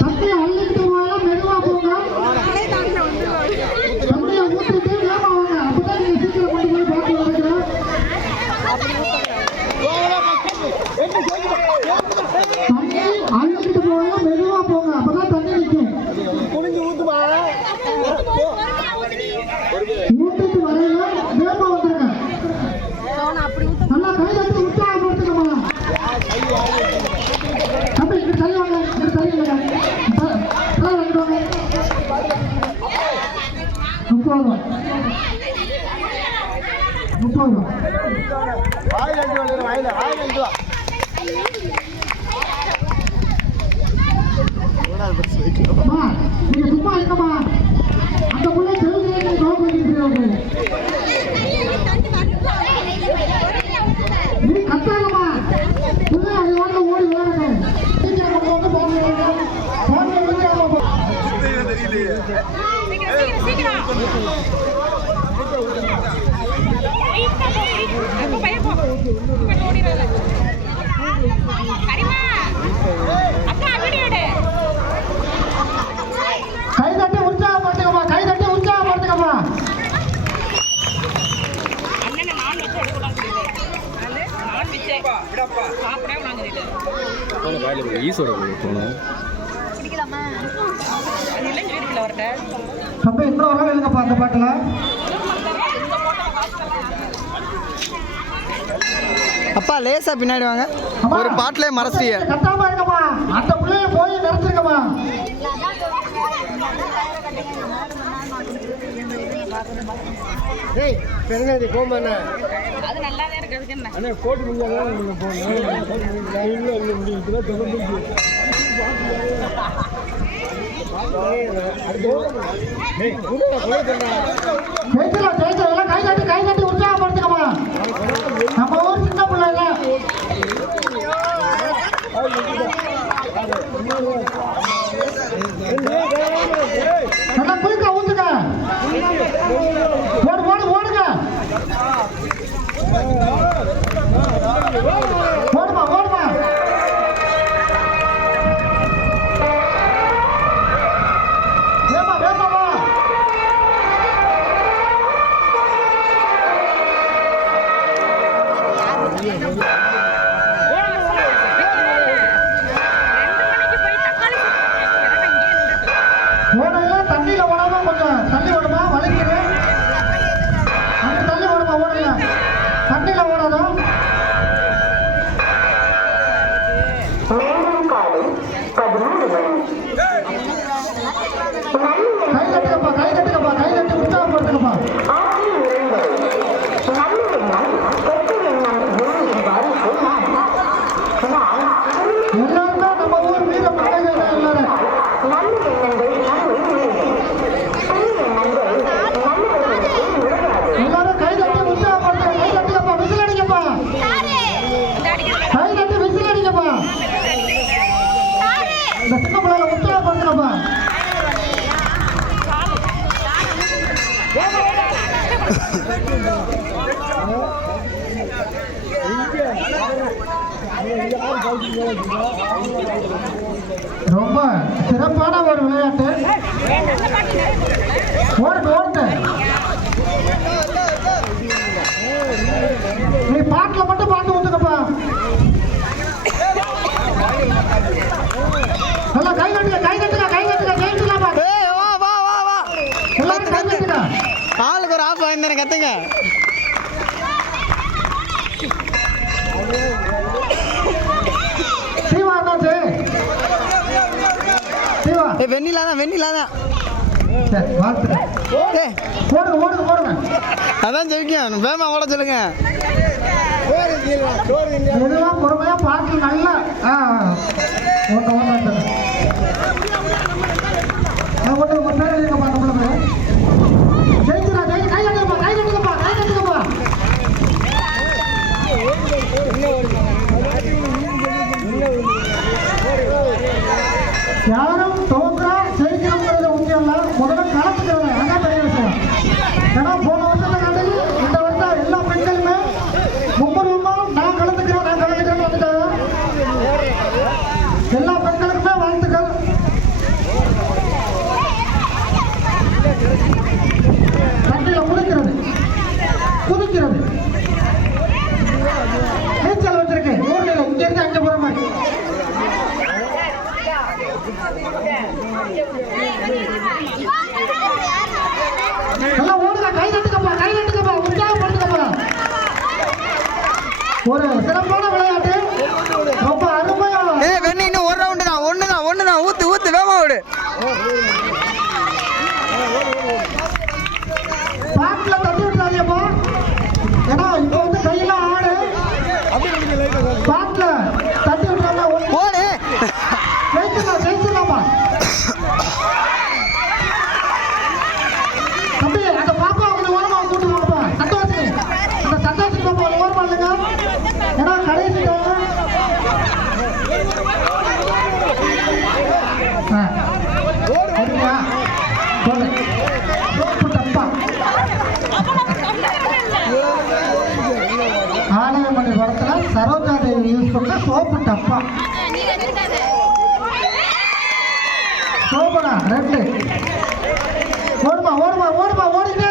தண்ணியை அள்ளிட்டு போக மெதுவா போங்க. தண்ணியை ஊற்றிட்டு வேமா வாங்க. அப்பதான் நீங்க சீக்கிரம் கொண்டு போய் பார்த்து வந்துக்கிறோம். தண்ணியை அள்ளிட்டு போக மெதுவா போங்க. அப்பதான் தண்ணி நிற்கும். ஊட்டிட்டு வரையில வேமா வந்துருங்க. நல்லா கை தட்டி உற்சாகப்படுத்துக்கமா. அப்ப இங்க தள்ளி வாங்க. இங்க தள்ளி வாங்க. வாங்கிடுவாங்க. 30 ரூபா. 30 ரூபா. நீங்க சும்மா இருக்கமா. அந்த புள்ள செல்லுங்க கவர் பண்ணிட்டு நீ கத்தாங்கம்மா. புள்ள அது வாங்க ஓடி வரணும். கை தட்டி உற்சாகப்படுத்துங்கம்மா. கை தட்டி உற்சாகப்படுத்துங்கம்மா. தம்பி இன்னும் வர வேணுங்கப்பா அந்த பாட்டுல. அப்பா லேசா பின்னாடி வாங்க. ஒரு பாட்டிலே மறைச்சிய கட்டாம இருக்கமா. அந்த பிள்ளைய போய் நிறுத்திருக்கமா. ஏய் பெருங்காயத்தை கோம்பண்ண அது நல்லாவே இருக்கு. என்ன அண்ணா கோட்டு முடிஞ்சாதான் நீங்க போகணும். இல்ல இல்ல முடியுதுல தொடர்ந்து கை தட்டி உற்சாகப்படுத்துக்கமா. நம்ம ஊர் சின்ன பிள்ளைங்க. நல்லா குளிக்க ஊத்துக்க. ஓடுங்க. ஓடுமா. வேமா. ஓடலாம். தண்ணியில ஓடாம கொஞ்சம் தள்ளி ஓடுமா. வலிக்கிறேன். அந்த தள்ளி ஓடுமா. ஓடல தண்ணியில ஓடாதான். கை தட்டி உற்சாகப்படுத்துங்கப்பா. எல்லாருமே நம்ம ஊர் வீர பிள்ளைங்க எல்லாரும். எல்லாரும் கை தட்டி உற்சாகப்படுத்துங்க. கை தட்டிக்கப்பா. விசில் அடிக்கப்பா. கை தட்டி விசில் அடிக்கப்பா. இந்த சின்ன பிள்ளைகளை உற்சாகப்படுத்துங்கப்பா. ரொம்ப சிறப்பான ஒரு விளையாட்டு. ஓடுட்டு நீ பாட்டுல மட்டும் பாட்டு ஊத்துக்கப்பா. நல்லா கை கட்டுங்க. ஜெயிச்சுலாமா. எல்லாரும் கை கட்டுங்க. ஆளுக்கு ஒரு ஆஃப் வாங்கி கத்துங்க. வெண்ணிலா தான். ஓடுங்க. அதான் ஜெயிக்கும். வேமா ஓட சொல்லுங்க. இதெல்லாம் பொறுமையா பாட்டு நல்லா யாரும் தோன்றா ஜெயிக்கணுங்கிறது முக்கியம் இல்லை. முதல்ல கலந்துக்கிறவங்க அதான் பெரிய விஷயம். ஏன்னா போன வருஷத்தை காட்டில் இந்த வருஷம் எல்லா பெண்களுமே மும்முரமா நான் கலந்துக்கிறேன் வந்துட்டாங்க. பாட்டில் தட்டி விட்டுறாங்க ஓடு ஜெயிச்சிடலாம்ப்பா தம்பி அந்த பாப்பா கொஞ்சம் ஓரமாக கூட்டு வாங்கப்பா சந்தோஷம் அந்த சந்தோஷம் பாப்பா ஓரமா இல்லைங்க ஏன்னா கடைசி சோப்பு டப்பா ஆலயமணி படத்துல சரோஜா தேவி யூஸ் பண்ண சோப்பு டப்பா சோபனா 2 ஓடுமா ஓடுமா ஓடுமா ஓடிட்டே